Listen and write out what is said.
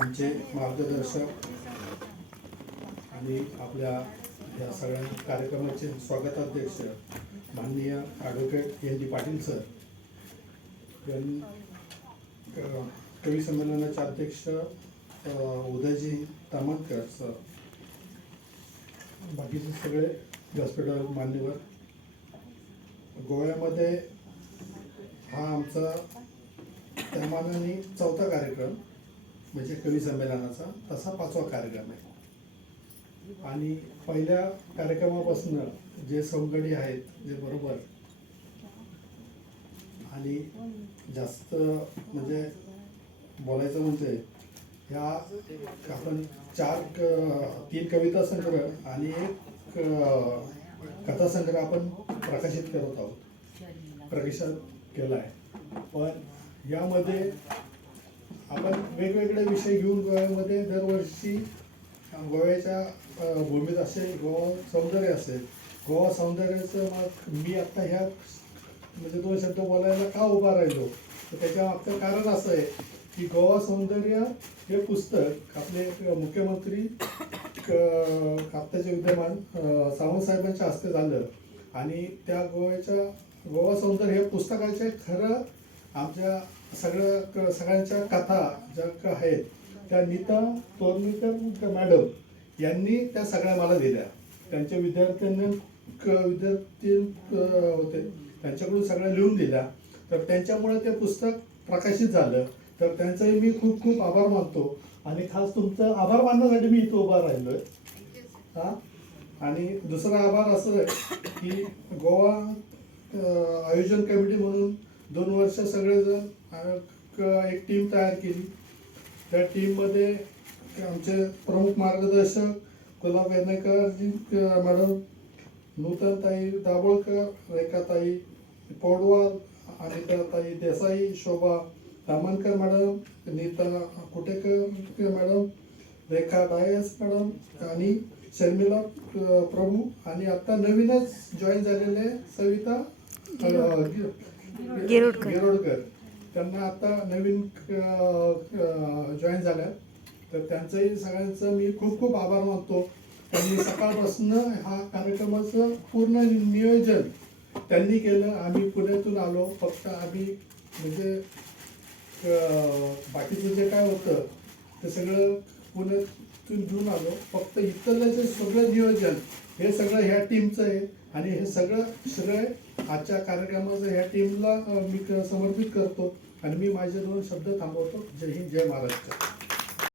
आमचे मार्गदर्शक आणि आपल्या या सगळ्या कार्यक्रमाचे स्वागताध्यक्ष माननीय advocate N D Patil sir. यांनी कवी संमेलनाचे अध्यक्ष उदयजी तामणकर सर. बाकीचे सगळे व्यासपीठावर मान्यवर. गोव्यामध्ये हा आमचा त्यामानाने चौथा कार्यक्रम म्हणजे कवी संमेलनाचा तसा पाचवा कार्यक्रम आहे. आणि पहिल्या कार्यक्रमापासून जे सवंगडी आहेत जे बरोबर आणि जास्त म्हणजे बोलायचं म्हणजे ह्या आपण चार क- तीन कविता संग्रह आणि एक कथा संग्रह आपण प्रकाशित करत आहोत. प्रकाशित केला आहे पण यामध्ये आपण वेगवेगळे विषय घेऊन गोव्यामध्ये दरवर्षी गोव्याच्या भूमीत असेल गोवा सौंदर्य असेल. गोवा सौंदर्याचं मग मी आत्ता ह्या म्हणजे दोन शब्द बोलायला का उभा राहिलो? तर त्याच्या मागचं कारण असं आहे की गोवा सौंदर्य हे पुस्तक आपले मुख्यमंत्री क- आत्ताचे विद्यमान सावंत साहेबांच्या हस्ते झालं. आणि त्या गोव्याच्या गोवा सौंदर्य हे पुस्तकाचे खरं आमच्या सगळं क- सगळ्यांच्या कथा ज्या का आहेत त्या नीता तोरणीकर मॅडम यांनी त्या सगळ्या मला दिल्या. त्यांच्या विद्यार्थ्यांनी क- विद्यार्थी होते त्यांच्याकडून सगळ्या लिहून दिल्या. तर त्यांच्यामुळे ते पुस्तक प्रकाशित झालं. तर त्यांचाही मी खूप खूप आभार मानतो. आणि खास तुमचं आभार मानण्यासाठी मी इथं उभा राहिलो आहे हां? आणि दुसरा आभार असं आहे की गोवा आयोजन कमिटी म्हणून दोन वर्ष सगळेजण एक टीम तयार केली. त्या टीममध्ये आमचे प्रमुख मार्गदर्शक गुलाब वेदनेकरजी मॅडम नूतनताई दाभोळकर रेखाताई Paudwal Anitatai Desai Shobha Damankar madam Neeta Kutekar madam Rekha Dias madam आणि शर्मिला प्रभू आणि आत्ता नवीनच जॉईन झालेले सविता गिरोडकर. गिरोडकर. त्यांना आता नवीन जॉईन झाल्या तर त्यांचंही सगळ्यांचं मी खूप खूप आभार मानतो. त्यांनी सकाळपासून हा कार्यक्रमाचं पूर्ण नियोजन त्यांनी केलं. आम्ही पुण्यातून आलो. फक्त आम्ही म्हणजे बाकीचं जे काय होतं ते सगळं पुण्यातून घेऊन आलो. फक्त इतरलं जे सगळं नियोजन हे सगळं ह्या टीमचं आहे. आणि हे सगळं श्रेय आजच्या कार्यक्रमाचं ह्या टीमला मी समर्पित करतो आणि मी माझे दोन शब्द थांबवतो. जय हिंद जय महाराष्ट्र.